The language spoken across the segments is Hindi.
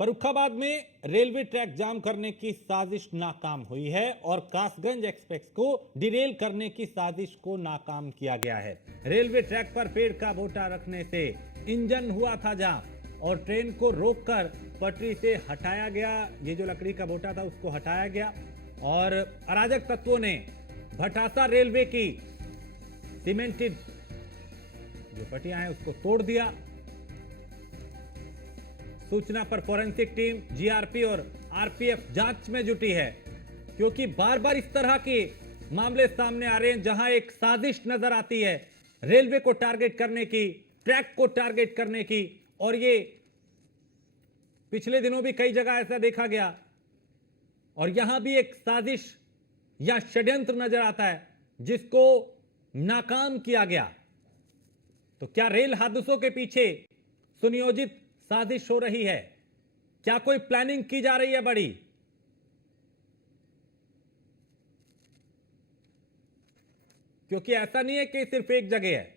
फर्रुखाबाद में रेलवे ट्रैक जाम करने की साजिश नाकाम हुई है और कासगंज एक्सप्रेस को डिरेल करने की साजिश को नाकाम किया गया है। रेलवे ट्रैक पर पेड़ का बोटा रखने से इंजन हुआ था जाम और ट्रेन को रोककर पटरी से हटाया गया। ये जो लकड़ी का बोटा था उसको हटाया गया और अराजक तत्वों ने भटासा रेलवे की सीमेंटेड जो पट्टियां हैं उसको तोड़ दिया। सूचना पर फोरेंसिक टीम, जीआरपी और आरपीएफ जांच में जुटी है, क्योंकि बार बार इस तरह के मामले सामने आ रहे हैं जहां एक साजिश नजर आती है रेलवे को टारगेट करने की, ट्रैक को टारगेट करने की। और ये पिछले दिनों भी कई जगह ऐसा देखा गया और यहां भी एक साजिश या षड्यंत्र नजर आता है जिसको नाकाम किया गया। तो क्या रेल हादसों के पीछे सुनियोजित साजिश हो रही है? क्या कोई प्लानिंग की जा रही है बड़ी? क्योंकि ऐसा नहीं है कि सिर्फ एक जगह है।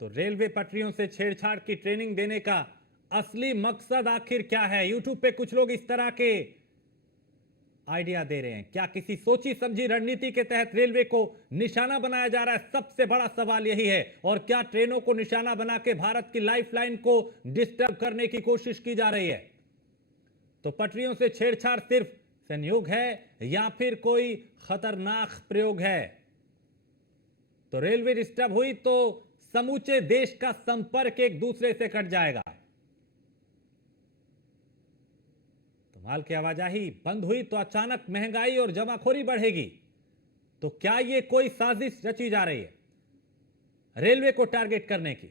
तो रेलवे पटरियों से छेड़छाड़ की ट्रेनिंग देने का असली मकसद आखिर क्या है? यूट्यूब पे कुछ लोग इस तरह के आइडिया दे रहे हैं। क्या किसी सोची समझी रणनीति के तहत रेलवे को निशाना बनाया जा रहा है? सबसे बड़ा सवाल यही है। और क्या ट्रेनों को निशाना बना के भारत की लाइफलाइन को डिस्टर्ब करने की कोशिश की जा रही है? तो पटरियों से छेड़छाड़ सिर्फ संयोग है या फिर कोई खतरनाक प्रयोग है? तो रेलवे डिस्टर्ब हुई तो समूचे देश का संपर्क एक दूसरे से कट जाएगा। माल की आवाजाही बंद हुई तो अचानक महंगाई और जमाखोरी बढ़ेगी। तो क्या यह कोई साजिश रची जा रही है रेलवे को टारगेट करने की?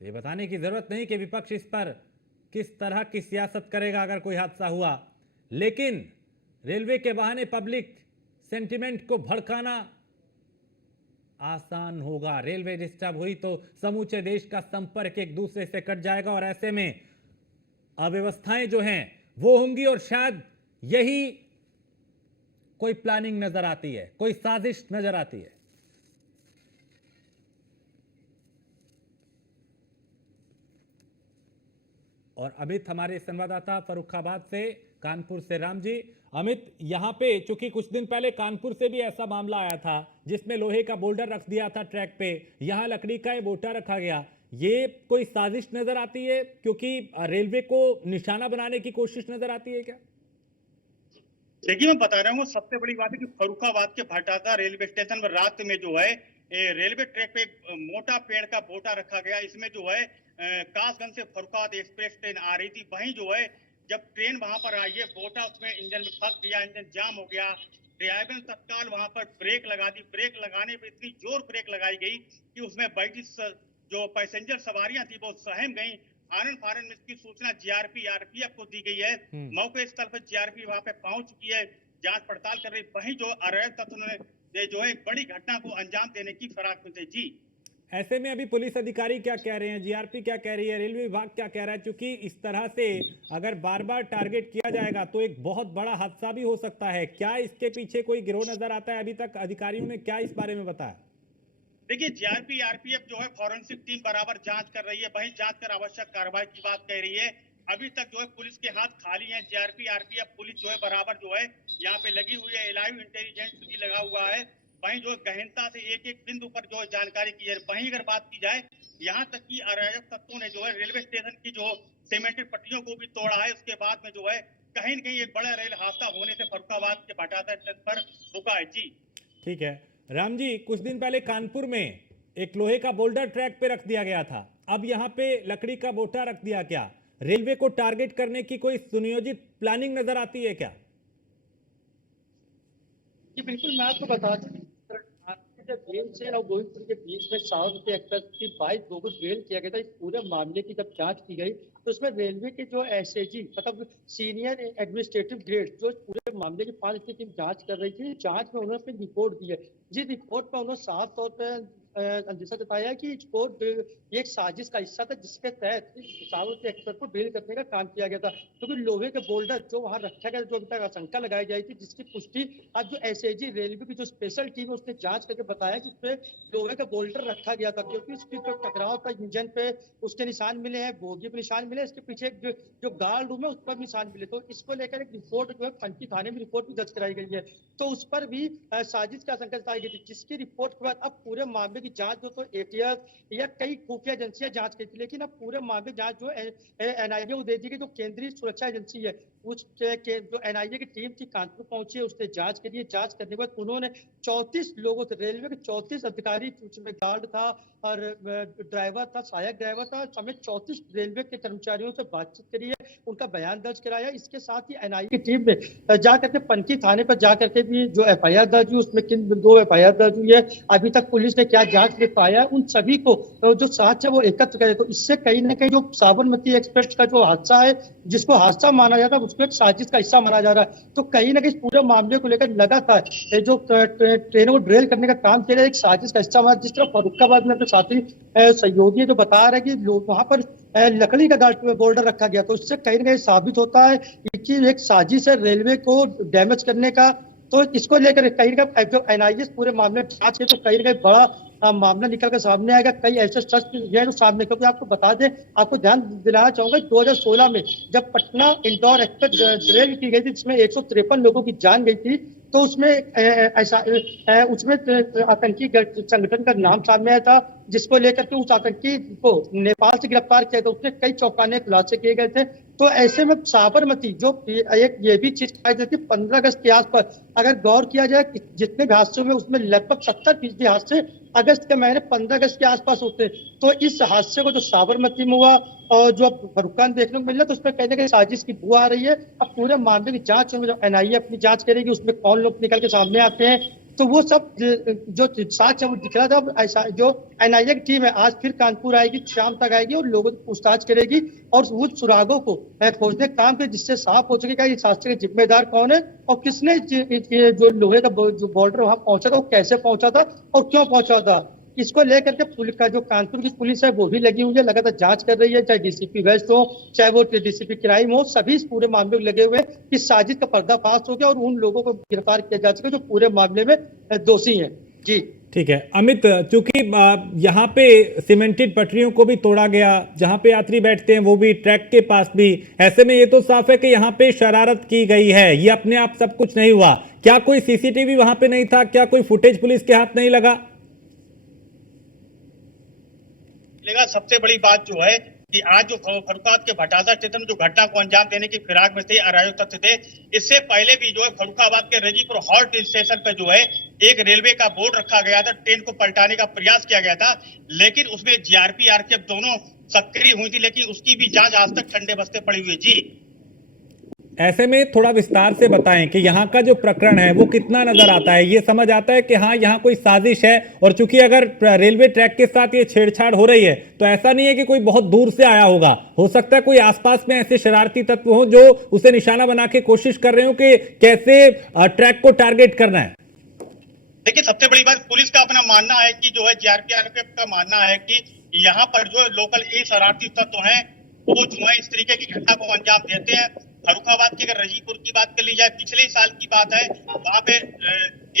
तो यह बताने की जरूरत नहीं कि विपक्ष इस पर किस तरह की सियासत करेगा अगर कोई हादसा हुआ, लेकिन रेलवे के बहाने पब्लिक सेंटिमेंट को भड़काना आसान होगा। रेलवे डिस्टर्ब हुई तो समूचे देश का संपर्क एक दूसरे से कट जाएगा और ऐसे में अव्यवस्थाएं जो हैं वो होंगी और शायद यही कोई प्लानिंग नजर आती है, कोई साजिश नजर आती है। और अमित हमारे संवाददाता फर्रुखाबाद से, कानपुर से राम जी। अमित, यहां पे चूंकि कुछ दिन पहले कानपुर से भी ऐसा मामला आया था जिसमें लोहे का बोल्डर रख दिया था ट्रैक पे, यहां लकड़ी का ये बोटा रखा गया। ये कोई साजिश नजर आती है क्योंकि रेलवे को निशाना बनाने की कोशिश नजर आती है क्या? देखिए, मैं बता रहा हूँ, सबसे बड़ी बात है कि फर्रुखाबाद के भटासा रेलवे स्टेशन पर रात में जो है रेलवे ट्रैक पे एक मोटा पेड़ का बोटा रखा गया। इसमें जो है कासगंज से फर्रुखाबाद एक्सप्रेस ट्रेन आ रही थी। वहीं जो है जब ट्रेन वहां पर आई है, बोटा उसमें इंजन में फंस गया, इंजन जाम हो गया। ड्राइवर ने तत्काल वहां पर ब्रेक लगा दी। ब्रेक लगाने पर इतनी जोर ब्रेक लगाई गई कि उसमें बैठी जो पैसेंजर सवारियां थी वो सहम गई। आनंद फानन में इसकी सूचना जीआरपी आरपीएफ को दी गई है। मौके स्थल पर जीआरपी वहां पे पहुंच चुकी है, जांच पड़ताल कर रही। वहीं जो अराजक तत्व ने जो है एक बड़ी घटना को अंजाम देने की फिराक में थे। जी, ऐसे में अभी पुलिस अधिकारी क्या कह रहे हैं, जीआरपी क्या कह रही है, रेलवे विभाग क्या कह रहा है? क्योंकि इस तरह से अगर बार बार टारगेट किया जाएगा तो एक बहुत बड़ा हादसा भी हो सकता है। क्या इसके पीछे कोई गिरोह नजर आता है? अभी तक अधिकारियों ने क्या इस बारे में बताया? देखिए, जीआरपी आरपीएफ जो है फॉरेंसिक टीम बराबर जांच कर रही है। वहीं जांच कर आवश्यक कार्रवाई की बात कह रही है। अभी तक जो है पुलिस के हाथ खाली हैं। जीआरपी आरपीएफ पुलिस जो है बराबर जो है यहाँ पे लगी हुई है। लाइव इंटेलिजेंस भी लगा हुआ है। वहीं जो गहनता से एक एक बिंदु पर जो है जानकारी की जाए। वहीं अगर बात की जाए, यहाँ तक कि अराजक तत्वों ने जो है रेलवे स्टेशन की जो सीमेंटेड पट्टियों को भी तोड़ा है। उसके बाद में जो है कहीं न कहीं एक बड़ा रेल हादसा होने से फर्रुखाबाद के भटासा स्टेशन पर रुका है। जी, ठीक है राम जी, कुछ दिन पहले कानपुर में एक लोहे का बोल्डर ट्रैक पे रख दिया गया था, अब यहाँ पे लकड़ी का बोटा रख दिया। क्या रेलवे को टारगेट करने की कोई सुनियोजित प्लानिंग नजर आती है क्या? जी बिल्कुल, मैं आपको बता दूं, जब भीमसेन और गोविंदपुर के बीच में साउथ एक्सप्रेस की 22 दो को ड्रिल किया गया था। इस पूरे मामले की जब जांच की गई तो उसमें रेलवे के जो एसएजी मतलब सीनियर एडमिनिस्ट्रेटिव ग्रेड जो पूरे मामले की 5 की टीम जांच कर रही थी, जांच में उन्होंने अपनी रिपोर्ट दी है। जिस रिपोर्ट में उन्होंने साफ तौर पर अंदेशा जताया कि इसको ये एक साजिश का हिस्सा था, जिसके तहत साबरमती एक्सप्रेस को बेल करने का काम किया गया था, क्योंकि लोहे के बोल्डर जो वहां रखा गया, जो अभी तक आशंका लगाई गई थी, जिसकी पुष्टि आज जो एसएजी रेलवे की जो स्पेशल टीम है उसने जांच करके बताया कि उसपे लोहे का बोल्डर रखा गया था, क्योंकि उसकी जो टकराव का इंजन पे उसके निशान मिले हैं, बोगी पे निशान मिले, इसके पीछे जो गार्ड रूम है उस पर निशान मिले। तो इसको लेकर एक रिपोर्ट जो है पंची थाने में रिपोर्ट भी दर्ज कराई गई है, तो उस पर भी साजिश का आशंका जताई गई थी, जिसकी रिपोर्ट के बाद अब पूरे मामले की जांच जो तो एटीएस या कई खुफिया एजेंसियां जांच की थी, लेकिन अब पूरे मामले की जांच जो एनआईए उदयजी की जो केंद्रीय सुरक्षा एजेंसी है जो एनआईए की टीम थी कानपुर पहुंची है, उसने जांच के लिए जांच करने के बाद उन्होंने 34 लोगों से, रेलवे के 34 अधिकारी, उसमें गार्ड था और ड्राइवर था, सहायक ड्राइवर था समेत 34 रेलवे के कर्मचारियों से बातचीत करी है, उनका बयान दर्ज कराया। इसके साथ ही एनआईए की टीम ने जाकर के पंची थाने पर जाकर के भी जो एफआईआर दर्ज हुई, उसमें किन 2 एफआईआर दर्ज हुई है, अभी तक पुलिस ने क्या जांच में पाया, उन सभी को जो साक्ष्य है वो एकत्र करे। तो इससे कहीं ना कहीं जो साबरमती एक्सप्रेस का जो हादसा है, जिसको हादसा माना जाता है, उसको एक साजिश का हिस्सा माना जा रहा है। तो कहीं ना कहीं पूरे मामले को लेकर लगातार जो ट्रेनों को ड्रेल करने का काम किया एक साजिश का हिस्सा माना। जिस तरह फर्रुखाबाद में अपने साथी सहयोगी जो बता रहे हैं कि लोग वहां पर लकड़ी का बोल्डर रखा गया, तो इससे कहीं ना कहीं साबित होता है कि एक साजिश है रेलवे को डैमेज करने का। तो इसको लेकर कहीं ना कहीं एनआईए पूरे मामले में जांच है, तो कहीं ना कहीं बड़ा मामला निकल कर सामने आएगा। कई ऐसे शख्स जो है तो सामने, क्योंकि आपको बता दें, आपको ध्यान दिलाना चाहूंगा 2016 में जब पटना इंदौर एक्सप्रेस रेल की गई थी, जिसमें 153 लोगों की जान गई थी, तो उसमें ऐसा उसमें आतंकी संगठन का नाम सामने आया था, जिसको लेकर के उस आतंकी को नेपाल से गिरफ्तार किया था। उसमें कई चौंकाने खुलासे किए गए थे। तो ऐसे में साबरमती जो एक ये भी चीज पाई जाती है 15 अगस्त के आसपास, अगर गौर किया जाए कि जितने भी हादसों में उसमें लगभग 70% हादसे अगस्त के महीने 15 अगस्त के आसपास होते हैं। तो इस हादसे को जो साबरमती में हुआ और जो फर्रुखान देखने को मिल रहा है, तो उसमें कहीं ना कहीं साजिश की बुआ आ रही है। अब पूरे मामले की जांच में जो एनआईए अपनी जांच करेगी, उसमें कौन लोग निकल के सामने आते हैं, तो वो सब जो साक्ष्य वो दिख रहा था। ऐसा जो एनआईए की टीम है आज फिर कानपुर आएगी, शाम तक आएगी और लोगों से पूछताछ करेगी और उन सुरागों को खोजने का काम करे, जिससे साफ हो सकेगा इस हादसे के जिम्मेदार कौन है और किसने जो लोहे का जो बॉर्डर वहां पहुंचा था वो कैसे पहुंचा था और क्यों पहुंचा था। इसको लेकर के पुलिस का जो कानपुर की पुलिस है वो भी लगी हुई है, लगातार जांच कर रही है, चाहे डीसीपी वेस्ट हो, चाहे वो डीसीपी क्राइम हो, सभी इस पूरे मामले में लगे हुए हैं कि साजिश का पर्दाफाश हो गया और उन लोगों को गिरफ्तार किया जा सके जो पूरे मामले में दोषी हैं। जी ठीक है अमित, चूंकि यहाँ पे सीमेंटेड पटरियों को भी तोड़ा गया, जहाँ पे यात्री बैठते हैं वो भी ट्रैक के पास भी, ऐसे में ये तो साफ है कि यहाँ पे शरारत की गई है, ये अपने आप सब कुछ नहीं हुआ। क्या कोई सीसीटीवी वहां पे नहीं था? क्या कोई फुटेज पुलिस के हाथ नहीं लगा? सबसे बड़ी बात जो है कि आज जो फर्रुखाबाद के भटासा स्टेशन में जो घटना को अंजाम देने की फिराक में थे, अराजक तथ्य थे, इससे पहले भी जो है फर्रुखाबाद के रजीपुर हॉल्ट स्टेशन पर जो है एक रेलवे का बोर्ड रखा गया था, ट्रेन को पलटाने का प्रयास किया गया था, लेकिन उसमें जीआरपी आरपीएफ दोनों सक्रिय हुई थी, लेकिन उसकी भी जांच आज तक ठंडे बस्ते पड़ी हुई है। जी ऐसे में थोड़ा विस्तार से बताएं कि यहाँ का जो प्रकरण है वो कितना नजर आता है। ये समझ आता है कि हाँ यहाँ कोई साजिश है, और चूंकि अगर रेलवे ट्रैक के साथ ये छेड़छाड़ हो रही है तो ऐसा नहीं है कि कोई बहुत दूर से आया होगा, हो सकता है कोई आसपास में ऐसे शरारती तत्व हो जो उसे निशाना बना के कोशिश कर रहे हो कि कैसे ट्रैक को टारगेट करना है। देखिए, सबसे बड़ी बात पुलिस का अपना मानना है कि जो है जीआरपीएफ का मानना है कि यहाँ पर जो लोकल शरारती तत्व हैं वो जो है इस तरीके की घटना को अंजाम देते हैं। फर्रुखाबाद की अगर रजीपुर की बात कर ली जाए, पिछले साल की बात है, वहां पे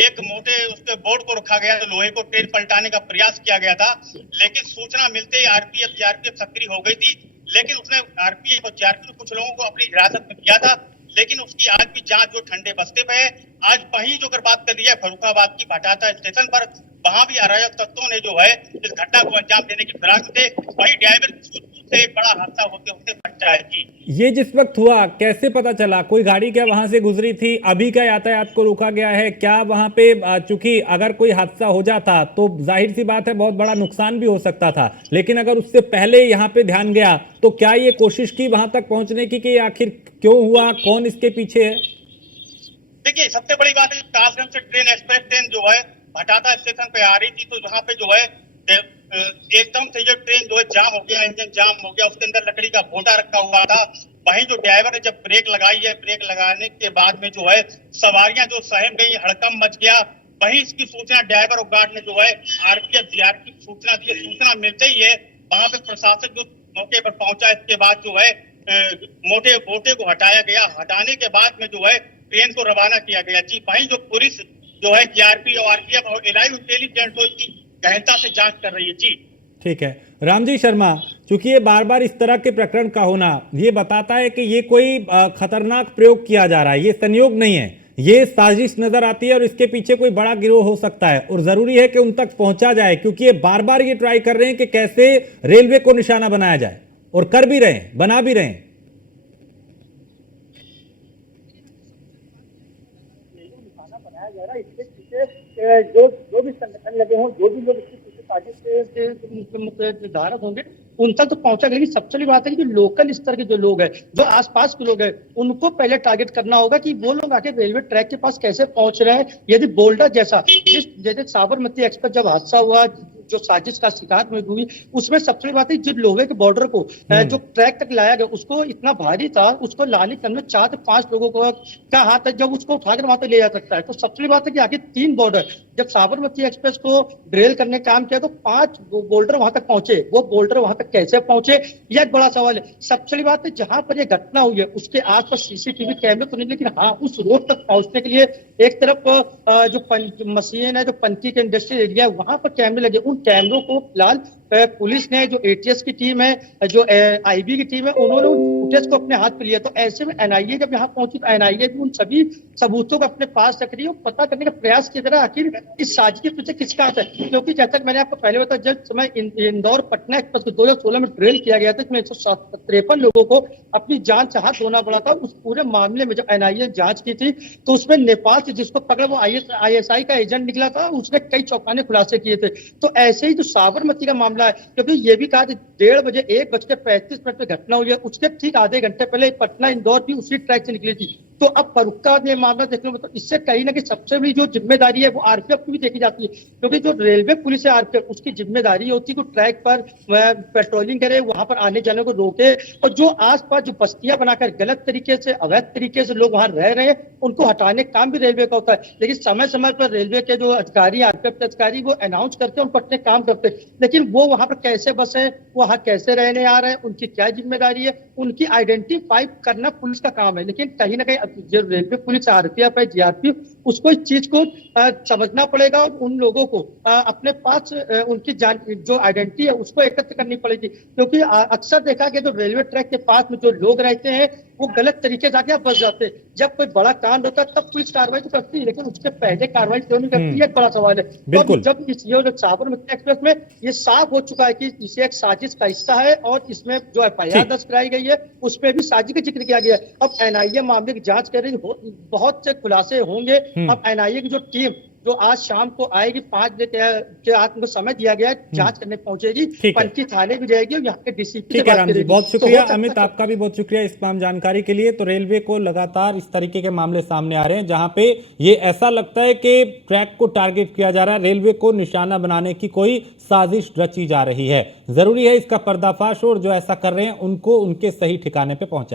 एक मोटे उसके बोर्ड को रखा गया, तो लोहे को ट्रेन पलटाने का प्रयास किया गया था, लेकिन सूचना मिलते ही जीआरपीएफ सक्रिय हो गई थी, लेकिन उसने आरपीएफ और जीआरपीएफ कुछ लोगों को अपनी हिरासत में किया था, लेकिन उसकी आज भी जांच जो ठंडे बस्ते पे है। आज वहीं जो अगर बात कर रही है फर्रुखाबाद की भटासा स्टेशन पर, वहां भी अराजक तत्वों ने जो है इस घटना को अंजाम देने की फिराक थे, वही ड्राइवर से एक बड़ा हादसा होते होते बचा है। जी ये जिस वक्त हुआ कैसे पता चला? कोई गाड़ी क्या वहां से गुजरी थी? अभी क्या यातायात को रोका गया है? क्या वहां पे चूंकि अगर कोई हादसा हो जाता तो जाहिर सी बात है बहुत बड़ा नुकसान भी हो सकता था, लेकिन अगर उससे पहले यहाँ पे ध्यान गया तो क्या ये कोशिश की वहां तक पहुंचने की कि आखिर क्यों हुआ, कौन इसके पीछे है? देखिए, सबसे बड़ी बात है कासगंज से ट्रेन एक्सप्रेस ट्रेन जो है भटासा स्टेशन पे आ रही थी, तो जहाँ पे जो है एकदम से जो ट्रेन जो है जाम हो गया, इंजन जाम हो गया, उसके अंदर लकड़ी का बोटा रखा हुआ था। वहीं जो ड्राइवर ने जब ब्रेक लगाई है, ब्रेक लगाने के बाद में जो है सवारियां जो सहम गई, हड़कंप मच गया, वहीं इसकी सूचना ड्राइवर और गार्ड ने जो है आरपीएफ जीआरपी की सूचना दी। सूचना मिलते ही है वहां पे प्रशासन जो मौके पर पहुंचा। इसके बाद जो है मोटे बोटे को हटाया गया। हटाने के बाद में जो है ट्रेन को रवाना किया गया। जी, वहीं जो पुलिस जो है जीआरपी और आरपीएफ और लाइव इंटेलिजेंस को इसकी गहनता से जांच कर रही है। जी ठीक है रामजी शर्मा, चूंकि ये बार बार इस तरह के प्रकरण का होना ये बताता है कि ये कोई खतरनाक प्रयोग किया जा रहा है, ये संयोग नहीं है, ये साजिश नजर आती है और इसके पीछे कोई बड़ा गिरोह हो सकता है और जरूरी है कि उन तक पहुंचा जाए, क्योंकि ये बार बार ये ट्राई कर रहे हैं कि कैसे रेलवे को निशाना बनाया जाए और कर भी रहे हैं, बना भी रहे हैं। बनाया जा रहा है। इसके पीछे जो भी संगठन लगे हों, जो भी लोग इसके पीछे साजिश से धारक होंगे, उन तक तो पहुंचा। लेकिन सबसे बड़ी बात है कि जो लोकल स्तर के जो लोग हैं, जो आसपास के लोग हैं, उनको पहले टारगेट करना होगा कि वो लोग आके रेलवे ट्रैक के पास कैसे पहुंच रहे हैं। यदि बोल्डर जैसे साबरमती एक्सप्रेस जब हादसा हुआ, जो साजिश का शिकार में हुई, उसमें सबसे बड़ी बात है जो लोहे के बॉर्डर को जो ट्रैक तक लाया गया, उसको इतना भारी था, उसको लाने के अंदर 4 से 5 लोगों को का हाथ है जब उसको उठाकर वहां तक ले जा सकता है। तो सबसे बड़ी बात है कि आगे 3 बॉर्डर, जब साबरमती एक्सप्रेस को ड्रिल करने का काम किया तो 5 बोल्डर वहां तक पहुंचे। वो बोल्डर वहां तक कैसे पहुंचे, यह एक बड़ा सवाल है। सबसे बड़ी बात है जहां पर यह घटना हुई है उसके आसपास सीसीटीवी कैमरे तो नहीं, लेकिन हाँ उस रोड तक पहुंचने के लिए एक तरफ जो मशीन है, जो पंथी के इंडस्ट्रियल एरिया है, वहां पर कैमरे लगे। उन कैमरों को फिलहाल पुलिस ने, जो एटीएस की टीम है, जो आईबी की टीम है, उन्होंने फुटेज को अपने हाथ में लिया। तो ऐसे में एनआईए जब यहाँ पहुंची तो एनआईए भी उन सभी सबूतों को अपने पास रख रही है और पता करने का प्रयास किया जा रहा है आखिर इस साजिश के पीछे किसका हाथ है। क्योंकि जैसा कि मैंने आपको पहले बताया, जब समय इंदौर पटना एक्सप्रेस को 2016 में ड्रिल किया गया था, इसमें 153 लोगों को अपनी जान से हाथ धोना पड़ा था। उस पूरे मामले में जब एनआईए जांच की थी तो उसमें नेपाल से जिसको पकड़ा वो आईएसआई का एजेंट निकला था, उसने कई चौंकाने खुलासे किए थे। तो ऐसे ही जो साबरमती का मामला है, क्योंकि ये भी कहा 1:30 बजे 1:35 पे घटना हुई है, उसके ठीक आधे घंटे पहले पटना इंदौर भी उसी ट्रैक से निकली थी। तो अब फर्रुखाबाद में मामला देखने में, तो इससे कहीं ना कहीं सबसे बड़ी जो जिम्मेदारी है वो आरपीएफ की भी देखी जाती है। क्योंकि जो रेलवे पुलिस है आरपीएफ, उसकी जिम्मेदारी होती है कि ट्रैक पर पेट्रोलिंग करे, वहां पर आने जाने को रोके, और जो आसपास जो बस्तियां बनाकर गलत तरीके से, अवैध तरीके से लोग वहां रह रहे हैं, उनको हटाने का काम भी रेलवे का होता है। लेकिन समय समय पर रेलवे के जो अधिकारी, आरपीएफ के अधिकारी, वो अनाउंस करते हैं, उनको अपने काम करते हैं। लेकिन वो वहां पर कैसे बसे, वहां कैसे रहने आ रहे हैं, उनकी क्या जिम्मेदारी है, उनकी आइडेंटिफाई करना पुलिस का काम है। लेकिन कहीं ना कहीं जो रेलवे पुलिस, आरपीएफ है, जीआरपी, उसको इस चीज को समझना पड़ेगा और उन लोगों को अपने पास उनकी जान, जो आइडेंटिटी है, उसको एकत्र करनी पड़ेगी। क्योंकि अक्सर देखा गया जो रेलवे ट्रैक के पास में जो लोग रहते हैं वो गलत तरीके से आगे बस जाते हैं। जब कोई बड़ा कांड होता है तब पुलिस कार्रवाई तो करती है, लेकिन उसके पहले कार्रवाई क्यों नहीं करती है, बड़ा सवाल है। तो जब ये साबरमती एक्सप्रेस में ये साफ हो चुका है कि इसे एक साजिश का हिस्सा है और इसमें जो एफआईआर दर्ज कराई गई है उस पर भी साजिश का जिक्र किया गया है। अब एनआईए मामले की जांच कर रही है, बहुत से खुलासे होंगे। अब एनआईए की जो टीम जो आज शाम को आएगी 5 बजे के आत्म समय दिया गया है, जांच करने पहुंचेगी, पंथी थाने भी जाएगी और यहाँ के डीसीपी से बात करेगी। बहुत शुक्रिया अमित, आपका भी बहुत शुक्रिया इस तमाम जानकारी के लिए। तो रेलवे को लगातार इस तरीके के मामले सामने आ रहे हैं जहां पे ये ऐसा लगता है कि ट्रैक को टारगेट किया जा रहा है, रेलवे को निशाना बनाने की कोई साजिश रची जा रही है। जरूरी है इसका पर्दाफाश हो और जो ऐसा कर रहे हैं उनको उनके सही ठिकाने पे पहुंचाया।